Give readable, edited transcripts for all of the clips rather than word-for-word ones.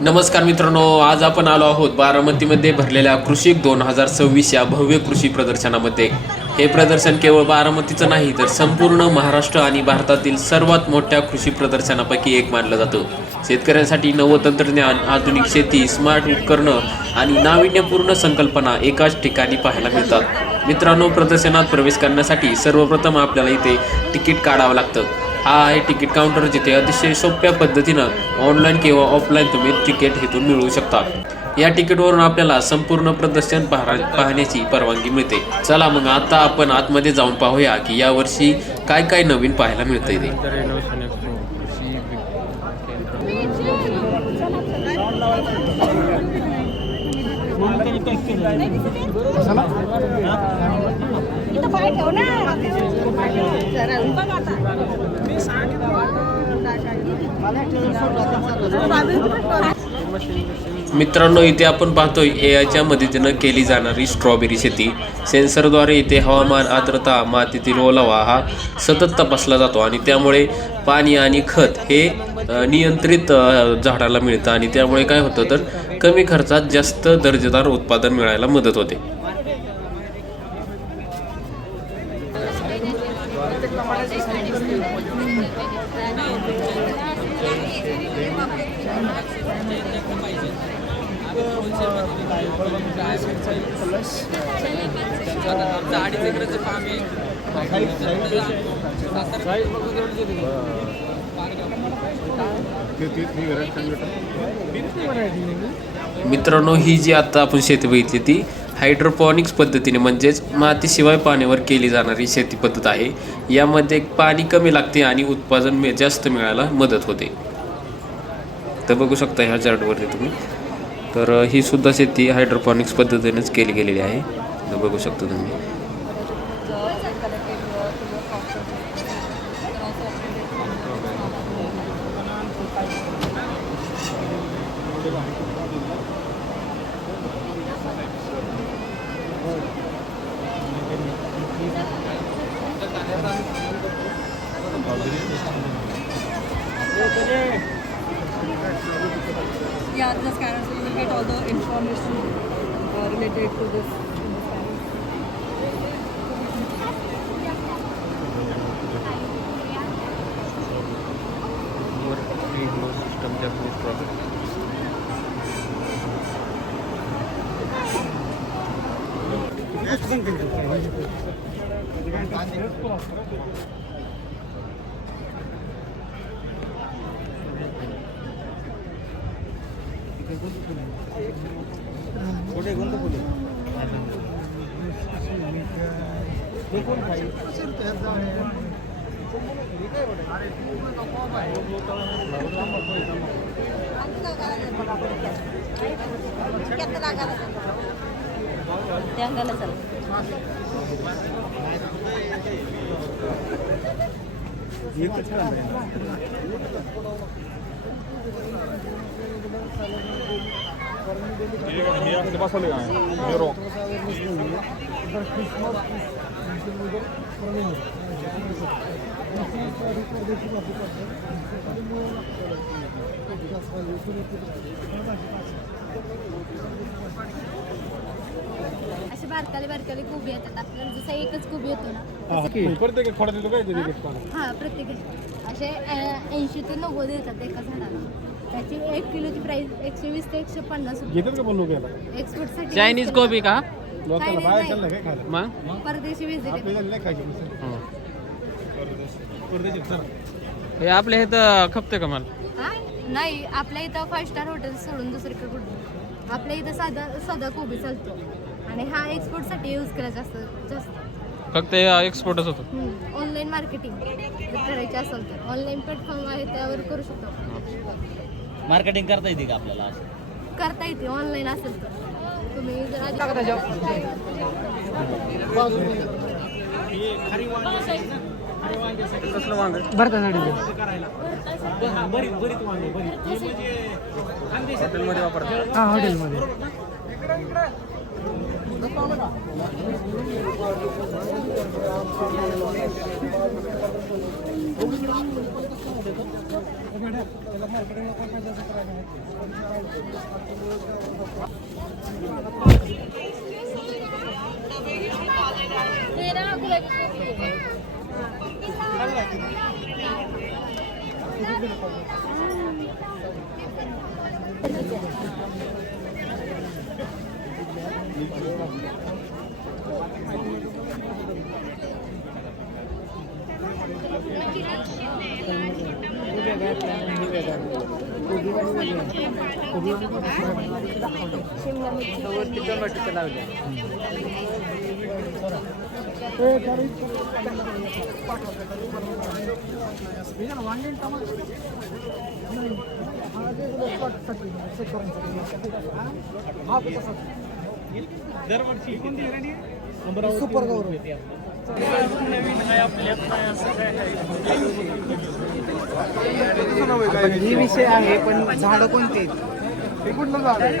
नमस्कार मित्रांनो, आज आपण आलो आहोत बारामतीमध्ये भरलेल्या कृषिक 2026 या भव्य कृषी प्रदर्शनामध्ये. हे प्रदर्शन केवळ बारामतीचं नाही तर संपूर्ण महाराष्ट्र आणि भारतातील सर्वात मोठ्या कृषी प्रदर्शनापैकी एक मानलं जातं. शेतकऱ्यांसाठी नवं तंत्रज्ञान, आधुनिक शेती, स्मार्ट उपकरणं आणि नाविन्यपूर्ण संकल्पना एकाच ठिकाणी पाहायला मिळतात. मित्रांनो, प्रदर्शनात प्रवेश करण्यासाठी सर्वप्रथम आपल्याला इथे तिकीट काढावं लागतं. हा आहे तिकीट काउंटर, जिथे अतिशय सोप्या पद्धतीनं ऑनलाईन किंवा ऑफलाईन तुम्ही तिकीट इथून मिळवू शकता. या तिकीटवरून आपल्याला संपूर्ण प्रदर्शन पाहण्याची परवानगी मिळते. चला मग आता आपण आतमध्ये जाऊन पाहूया की यावर्षी काय काय नवीन पाहायला मिळतंय ते. इथं पाय ठेव ना. मित्रांनो, इथे आपण पाहतोय एआयच्या मदतीनं केली जाणारी स्ट्रॉबेरी शेती. सेन्सरद्वारे इथे हवामान, आर्द्रता, मातीतील ओलावा हा सतत तपासला जातो आणि त्यामुळे पाणी आणि खत हे नियंत्रित झाडाला मिळतं आणि त्यामुळे काय होतं तर कमी खर्चात जास्त दर्जेदार उत्पादन मिळायला मदत होते. मित्रांनो, ही जी आता आपण शेती बघितली ती हायड्रोपॉनिक्स पद्धतीने म्हणजेच मातीशिवाय पाण्यावर केली जाणारी शेती पद्धत आहे. यामध्ये पाणी कमी लागते आणि उत्पादन जास्त मिळायला मदत होते. तर बघू शकता ह्या चार्टवरती तुम्ही, तर ही सुद्धा शेती हायड्रोपॉनिक्स पद्धतीनेच केली गेलेली आहे. तर बघू शकता तुम्ही. Yeah, the scanner, so you will get all the information related to this. असे बारकाले कोबी येतात आपल्याला, जसा एकच कोबी येतो ना हा प्रत्येक असे 80 ते 90 येतात एका झाडाला. त्याची 1 किलोची प्राइस 120 ते 150 रुपये. एक्सपोर्ट साठी चायनीज कोबी का परदेशी व्हिजिट हे आपल्या इथं खपते का मला? नाही, आपल्या इथं 5 स्टार हॉटेल सोडून दुसरीकडे कुठं आपल्या इथं साधा कोबी चालतो आणि हा एक्सपोर्ट साठी यूज करायचा जास्त. फक्त एक्सपोर्टच होतो. ऑनलाईन मार्केटिंग करायची असेल तर ऑनलाईन प्लॅटफॉर्म आहे, त्यावर करू शकतो. मार्केटिंग करता येते का आपल्याला? करता येते ऑनलाईन असेल तर. तुम्ही जर हॉटेलमध्ये वापरतात. हॉटेलमध्ये ही विषय आहे पण झाडं कोणती आहेत? हे कुठलं झाड आहे?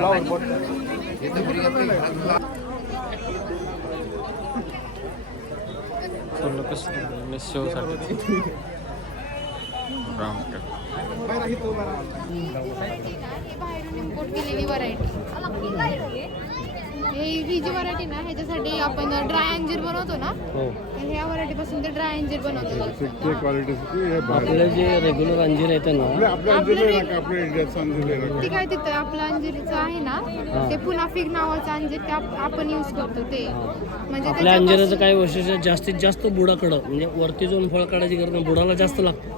बाहेरून इम्पोर्ट केलेली व्हरायटी. ही जी व्हरायटी ना ह्याच्यासाठी आपण ड्राय अंजीर बनवतो ना, तर ह्या व्हरायटीपासून ते ड्राय अंजीर बनवतो. आपले जे रेग्युलर अंजीर येते ना, ती काय तिथं आपलं अंजीरचं आहे ना, ते पुन्हा फिग नावाचं अंजीर ते आपण यूज करतो ते. म्हणजे आपल्या अंजिराचं काय वैशिष्ट्य, जास्तीत जास्त बुडाकडं म्हणजे वरती जाऊन फळ काढायची गरज नाही, बुडाला जास्त लागतं.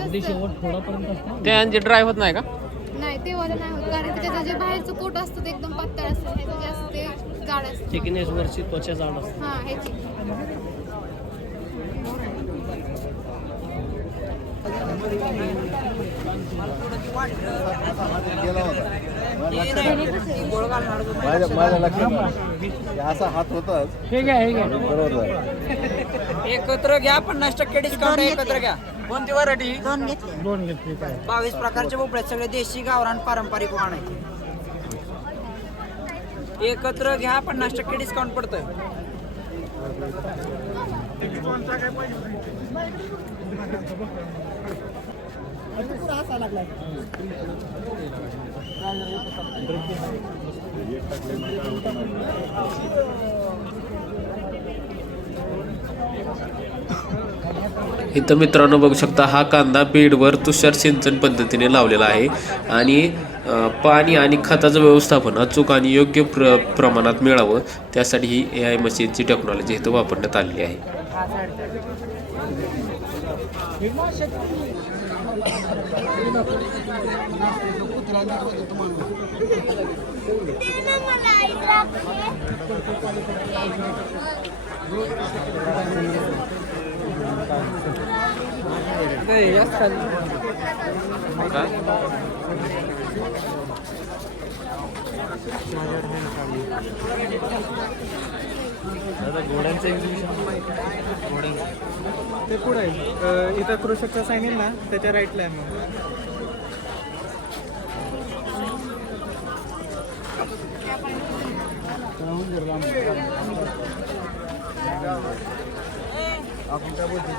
अगदी शेवट थोडापर्यंत असतं. ते अंजीर ड्राय होत नाही का? नाही ते वाला नाही होत, कारण त्याचं जे बाहेरचं कोट असतं ते एकदम पातळ असतं, ह्याचं जास्त ते जाड असतं. थिकनेस वरची त्वचा जाड असते. हां ह्याची माझ्या लक्षात असा हात होताच. हे घ्या, हे घ्या. बरोबर एकत्र घ्या, 50% डिस्काउंट. एकत्र घ्या. कोणती व्हरायटी? दोन घेतले काय 22 प्रकारचे भोपळे, सगळे देशी गावरान पारंपरिक वाण आहे. एकत्र घ्या, 50% डिस्काउंट पडतंय. इथं मित्रांनो बघू शकता, हा कांदा बेडवर तुषार सिंचन पद्धतीने लावलेला आहे आणि पाणी आणि खताचं व्यवस्थापन अचूक आणि योग्य प्रमाणात मिळावं त्यासाठी ही AI मशीनची टेक्नॉलॉजी इथं वापरण्यात आलेली आहे. घोड्यांचं ते पुढे आहे. इथं कृषकचं साईन येईल ना, त्याच्या राईटला आहे. मग आपण काय बोलतो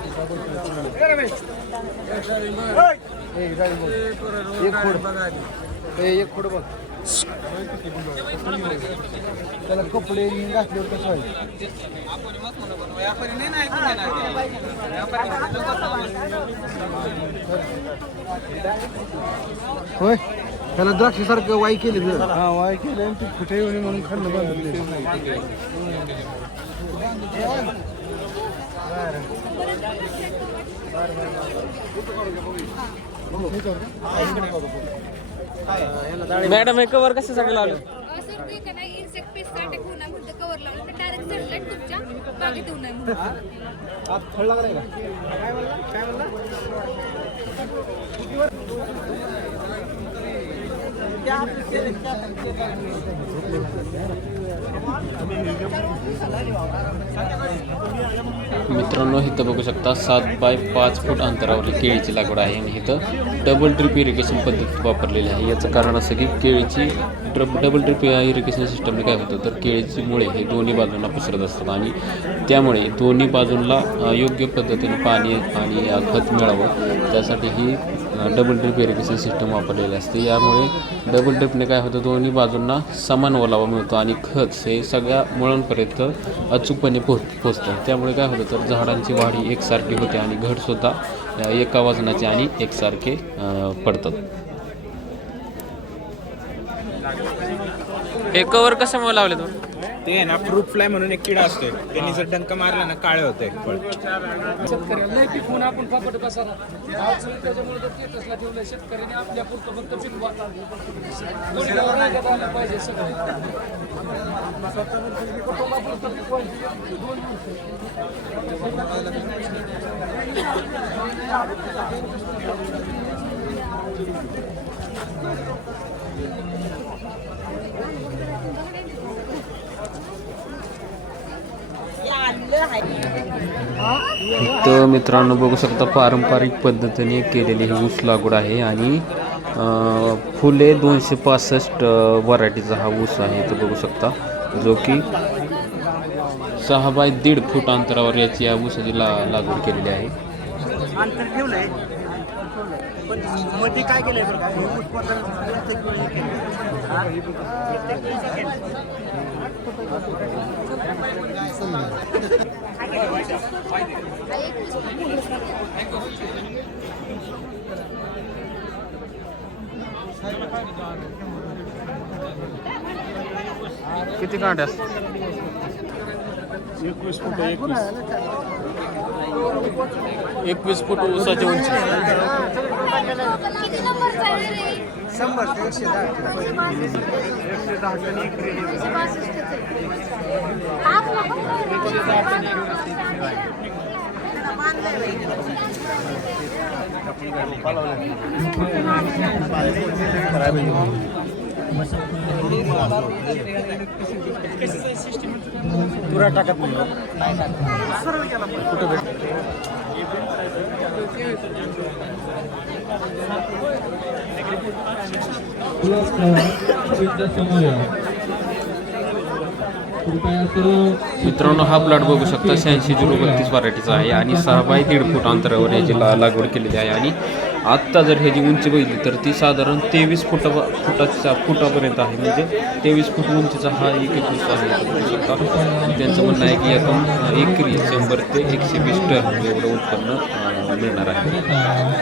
एक फूट बघ. त्याला कपडे घातल्यावर कसं व्हायचं? होय, त्याला द्राक्षासारखं वाई केली. हा वाई केली आणि ती कुठे येऊन म्हणून खाल्लं बांधले. मॅडम हे कवर कशासाठी लावलं? सर ते का नाही इन्सेक्ट पेस्ट अटॅक होऊ नये म्हणून कवर लावलं, तर डायरेक्ट सनलाईट तुमच्या बागेत येऊ नये म्हणून. आत फळ लागलाय का? काय म्हणला? काय म्हणला? मित्रांनो इथं बघू शकता 7 बाय 5 फूट अंतरावर केळीची लागवड आहे आणि इथं डबल ड्रिप इरिगेशन पद्धत वापरलेली आहे. याचं कारण असं की केळीची डबल ड्रिप इरिगेशन सिस्टमने काय होतं, तर केळीची मुळे हे दोन्ही बाजूंना पसरत असतात आणि त्यामुळे दोन्ही बाजूंना योग्य पद्धतीने पाणी आणि खत मिळावं त्यासाठी ही डबल ड्रिप इरिगेशन सिस्टम वापरलेली असते. यामुळे डबल ड्रिपने काय होतं, दोन्ही बाजूंना समान ओलावा मिळतो आणि खत हे सगळ्या मुळांपर्यंत अचूकपणे पोचतं. त्यामुळे काय होतं तर झाडांची वाढ ही एकसारखी होते आणि घडसुद्धा एका वजनाचे आणि एकसारखे पडतात. हे कवर कशामुळे लावले तुम्ही? ते आहे ना फ्रूट फ्लाय म्हणून एक किडा असतोय, त्यांनी जर डंक मारला ना काळे होते फळ. शेतकऱ्याला पीक होऊन आपण फापट कसा आज त्याच्यामुळे जर केतसला ठेवलं शेतकऱ्याने आपल्या पुरतं फक्त पिकवा दोन्हीवर राहण्यात आलं पाहिजे सगळं. कुटुंबापुरतं पिकवायची दोन तर मित्रांनो बघू शकता पारंपरिक पद्धतीने केलेली ही ऊस लागवड आहे आणि फुले 265 व्हरायटीचा हा ऊस आहे. तर बघू शकता जो की 6 बाय 1.5 फूट अंतरावर याची या ऊसाची लागवड केलेली आहे. अंतर ठेवलंय पण मध्ये काय केलंय किती कांड्या? 21 फूट 21 फूट ऊसाची उंची. पुरा टाकत नाही. मित्रांनो हा प्लॉट बघू शकता 86-032 व्हरायटीचा आहे आणि 6 बाय 1.5 फूट अंतरावर याची लागवड केलेली आहे. आणि आत्ता जर ह्याची उंची बघितली तर ती साधारण 23 फुटापर्यंत आहे. म्हणजे 23 फूट उंचीचा हा एक ऊस आहे. बघू शकता त्यांचं म्हणणं आहे की यातून एकरी 100 ते 120 टन एवढं उत्पन्न मिळणार आहे.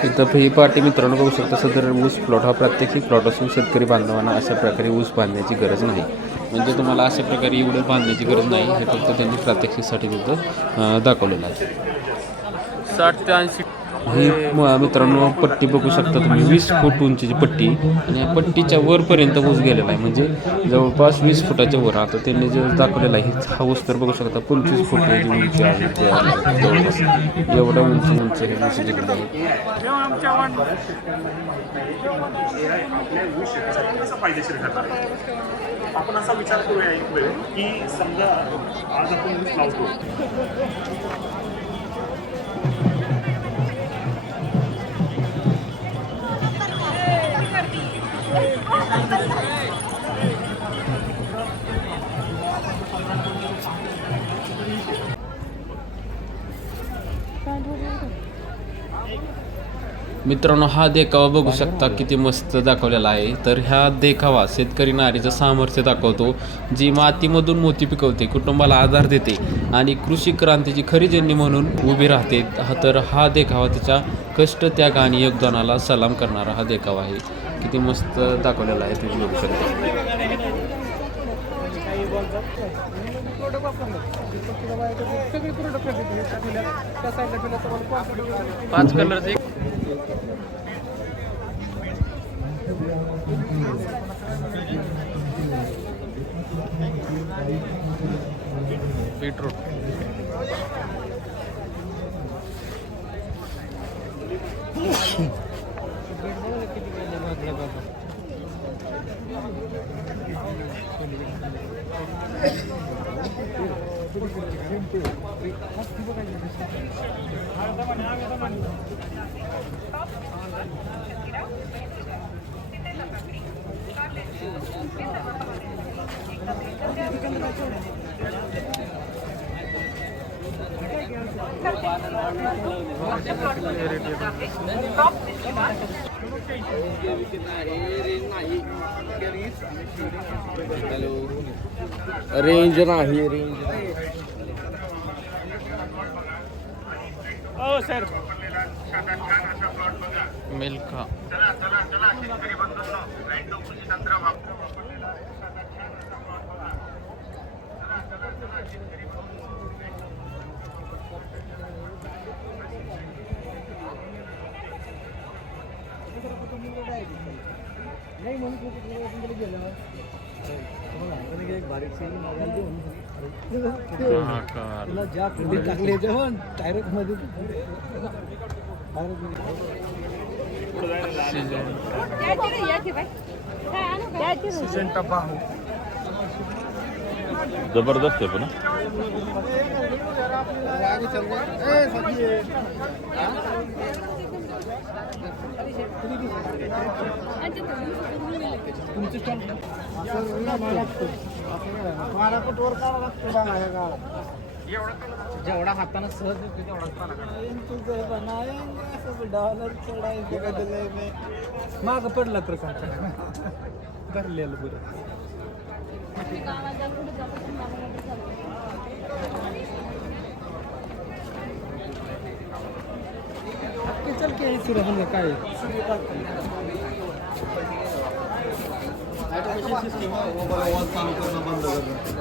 इथं ही पाटी मित्रांनो बघू शकता सदर ऊस प्लॉट हा प्रात्यक्षिक प्लॉट असून शेतकरी बांधवांना अशा प्रकारे ऊस बांधण्याची गरज नाही. म्हणजे तुम्हाला अशा प्रकारे एवढं बांधण्याची गरज नाही. हे फक्त त्यांनी प्रात्यक्षिकसाठी तिथं दाखवलेलं आहे. 60 ते 80 ही मित्रांनो पट्टी बघू शकता तुम्ही 20 फूट उंचीची पट्टी आणि या पट्टीच्या वरपर्यंत ऊस गेलेला आहे. म्हणजे जवळपास 20 फुटाच्या वर. आता त्यांनी जे दाखवलेला आहे हा ऊस तर बघू शकता 25 फूट याची उंची आहे. जवळपास एवढं उंच हे ऊस गेलेलं आहे. फायदेशीर ठरणार आहे. आपण असा विचार करूया एक वेळ की समजा आज आपण ऊस लावतो, मित्रांनो हा देखावा बघू शकता किती मस्त दाखवलेला आहे. तर ह्या देखावा शेतकरी नारीचं सामर्थ्य दाखवतो, जी मातीमधून मोती पिकवते, कुटुंबाला आधार देते आणि कृषी क्रांतीची खरी जननी म्हणून उभी राहते. तर हा देखावा तिच्या कष्ट, त्याग आणि योगदानाला सलाम करणारा हा देखावा आहे. किती मस्त दाखवलेला आहे तुम्ही बघू शकता. 5 कलरचे बीटरूट. टॉप रेंज नाही रेंज मिल्खा जबरदस्त आहे पण जेवढा हाताने सहज होतो तेवढा माग पडला तर काय धरलेलं बरं चल की सुरू हमला काय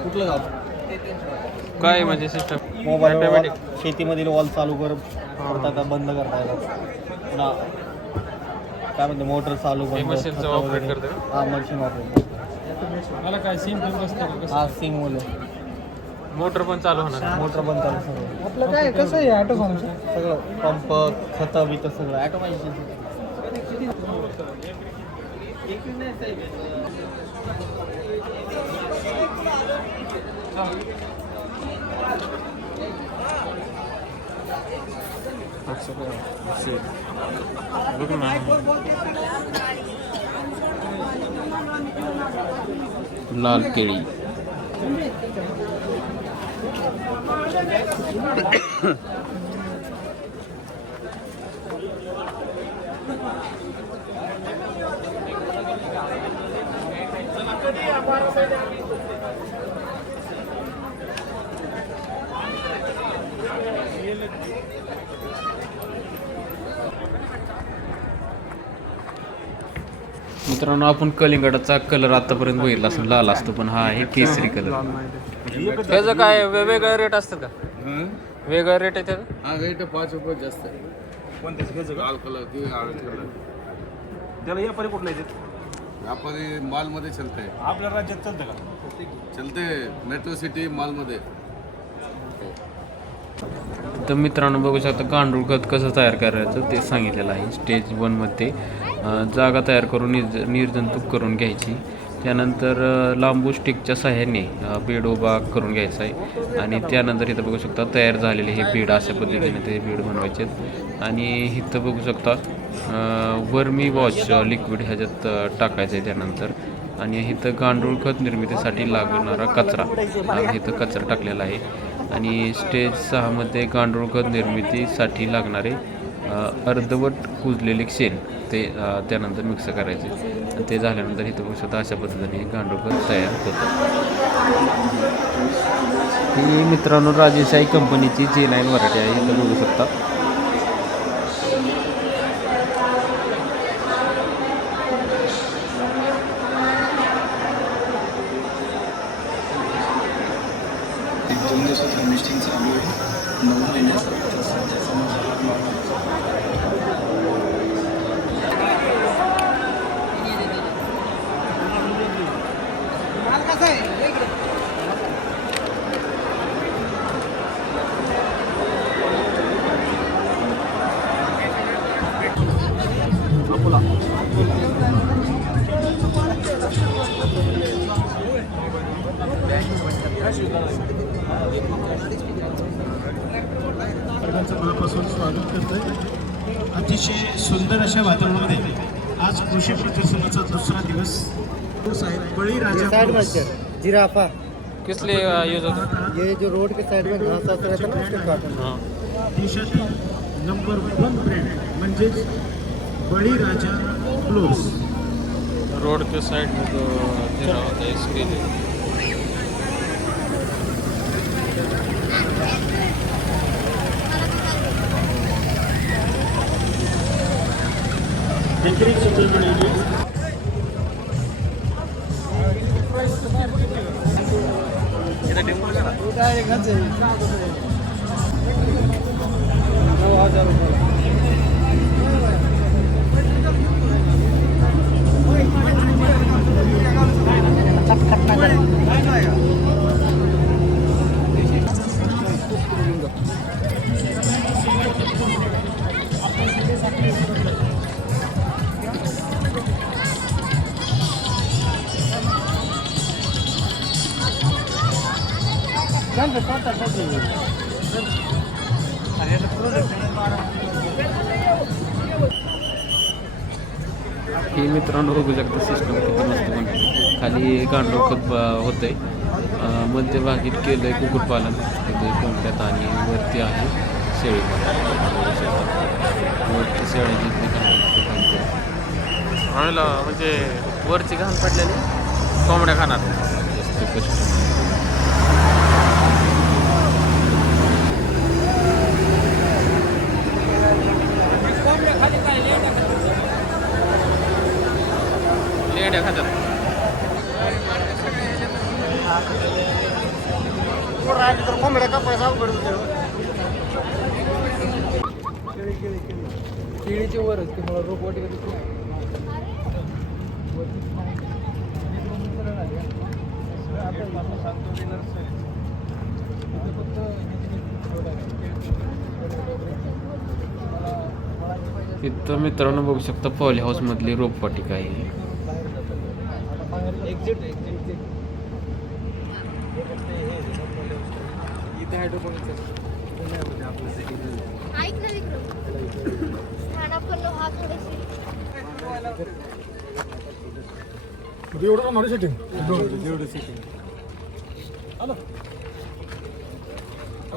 कुठलं गाव काय म्हणजे सिस्टम मोबाईल शेतीमधील वॉल चालू कर आता बंद करता येतात पुन्हा काय म्हणते मोटर चालू मशीनचं ऑपरेट करते हा मशीन ऑपरेट मला काय सिम हा सिम मोटर पण चालू होणार मोटर बंद चालू सगळं आपलं काय कसं आहे ऑटो फंक्शन सगळं पंप खतं बितं सगळं ॲटोमॅटिक बघ ना लाल केळी मित्रांनो आपण कलिंगडाचा कलर आतापर्यंत बघितला असं लाल असतो पण हा आहे केसरी कलर त्याचं काय वेगवेगळ्या रेट असतात का वेगळा रेट आहे त्याचा हा रेट 5 रुपये जास्त आहे कोणत्याच घ्यायचं लाल कलर की ऑरेंज कलर त्याला या परी कुठला येते व्यापारी मालमध्ये चलते आपल्या राज्यात चालतं का चलते मेट्रो सिटी मालमध्ये तर मित्रांनो बघू शकता गांडूळ खत कसं तयार करायचं ते सांगितलेलं आहे. स्टेज 1 मध्ये जागा तयार करून निर्जंतुक करून घ्यायची. त्यानंतर लांबू स्टिकच्या सहाय्याने बेड उभा करून घ्यायचा आहे आणि त्यानंतर इथं बघू शकता तयार झालेले हे बेड अशा पद्धतीने ते बेड बनवायचे आणि इथं बघू शकता वर्मी वॉश लिक्विड ह्याच्यात टाकायचं आहे. त्यानंतर आणि इथं गांडूळ खत निर्मितीसाठी लागणारा कचरा इथं कचरा टाकलेला आहे आणि स्टेज 6 मध्ये गांडूळ खत निर्मितीसाठी लागणारे अर्धवट कुजलेले शेण ते त्यानंतर मिक्स करायचे आणि ते झाल्यानंतर इथं बघू शकता अशा पद्धतीने गांडूळ खत तयार होतं. ही मित्रांनो राजेशाही कंपनीची J9 व्हरायटी आहे. इथं बघू शकता मिस्टिंग चालू आहे 9 महिन्याचा मनापासून स्वागत करतोय. अतिशय सुंदर अशा वातावरणामध्ये आज कृषी प्रदर्शनाचा दुसरा दिवस साहेब बळीराजा जिराफा किस लिए यूज होता है? ये जो रोड के साइड में घास आता रहता है ना उसके काटन. देशातील नंबर 1 ब्रँड म्हणजेच बळीराजा फ्लोर्स. रोडच्या साईडने जो जिरा होता इसके लिए देखील सुंदरपणे ही मित्रांनो बघू शकता सिस्टम किती मस्त बनते. खाली गांडूळ खत होतंय, मध्यभागी केलंय कुक्कुटपालन कोंबड्यात आणि वरती आहे शेळीपालन. वरती शेळ्याची म्हणजे वरची घाण पडलेली कोंबड्या खाणार जास्त कष्ट. लेंड्या खातात. केळीचे वरच ते मला रोप वाटी इथं मित्रांनो बघू शकता पॉली हाऊस मधली रोपवाटिका आहे. ऐक ना विक्रम, खाना पण लो हात थोडेसे एवढं होणार सेटिंग एवढं सेटिंग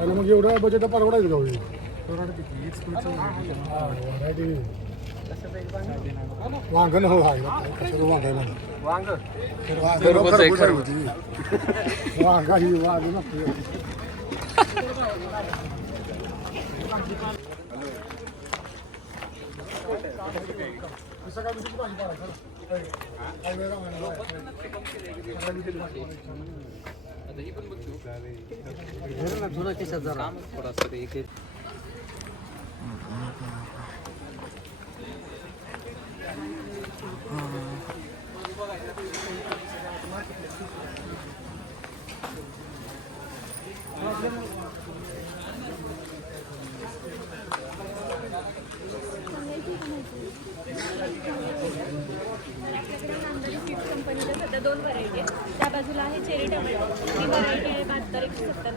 मग एवढं बजेट परवडायचं गावी. वांगण हो आहे वांगा ही वांग कंपनीच्या सध्या 2 व्हरायटी आहेत. त्या बाजूला आहे चेरी टोमॅटो, ही व्हरायटी आहे 72-170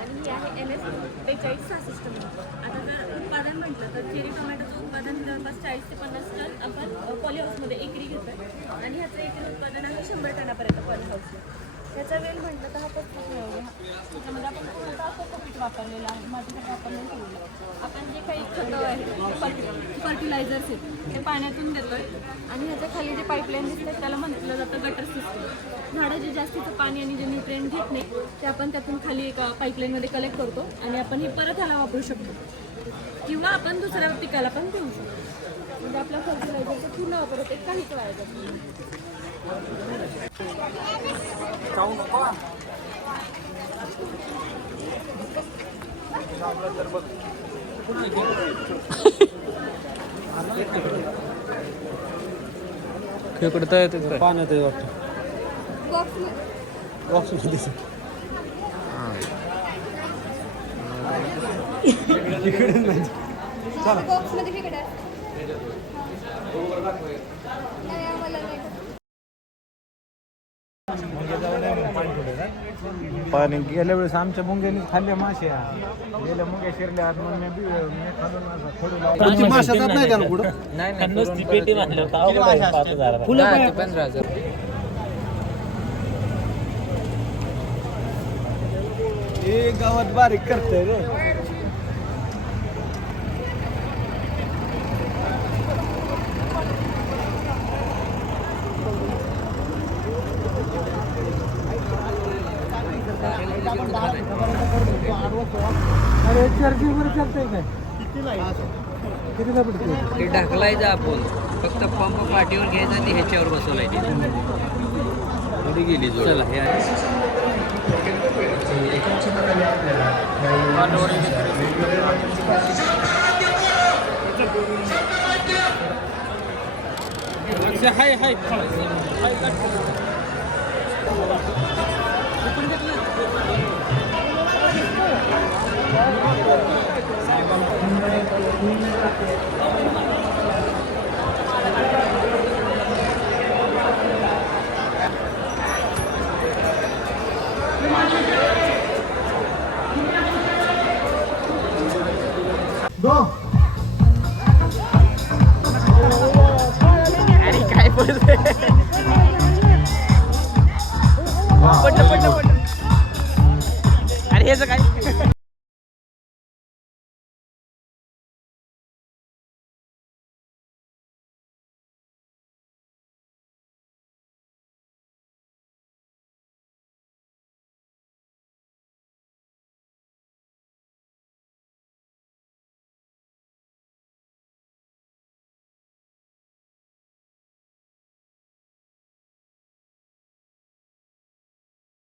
आणि ही आहे NS 42-66 म्हणून. आता जर उत्पादन म्हटलं तर चेरी टोमॅटोचं उत्पादन जवळपास 40 ते 50 टन आपण पॉली हाऊसमध्ये एकरी घेतो आहे आणि ह्याचं एकरी उत्पादन आहे 100 टनापर्यंत पॉली हाऊसचं. ह्याचा वेल म्हटलं तर हा पस्तीस मिळवला. त्याच्यामध्ये आपण पीठ वापरलेलं आहे, मातीचं वापरलेलं ठेवलं. आपण जे काही खतं आहेत फर्टिलायझर्स आहेत ते पाण्यातून देतोय आणि ह्याच्या खाली जे पाईपलाईन दिसतात त्याला म्हटलं जातं गटर सिस्टम. झाडं जे जास्तीचं पाणी आणि जे न्यूट्रिएंट घेत नाही ते आपण त्यातून खाली एका पाईपलाईनमध्ये कलेक्ट करतो आणि आपण हे परत ह्याला वापरू शकतो किंवा आपण दुसऱ्या पिकाला पण देऊ शकतो. म्हणजे आपल्या फर्टिलायझरचा पूर्ण वापर होते, काहीच वाया जात नाही. खेकडता येते पाण्यात आहे वाटतं बॉक्समध्ये. पाणी गेल्या वेळेस आमच्या मुंग्याने खाल्ल्या माश्या गेल्या मुंग्या शिरल्या माश्या जात नाही त्याला कुठं गावात बारीक करतोय रे. अरे चार्जिंगवर चालतंय काय कितीला पडते ते ढकलायचं आपण फक्त पंप पाठीवर घ्यायचा आणि ह्याच्यावर बसवलायचं थोडी गेली चला हे हाय हाय पडलं अरे ह्याचं काय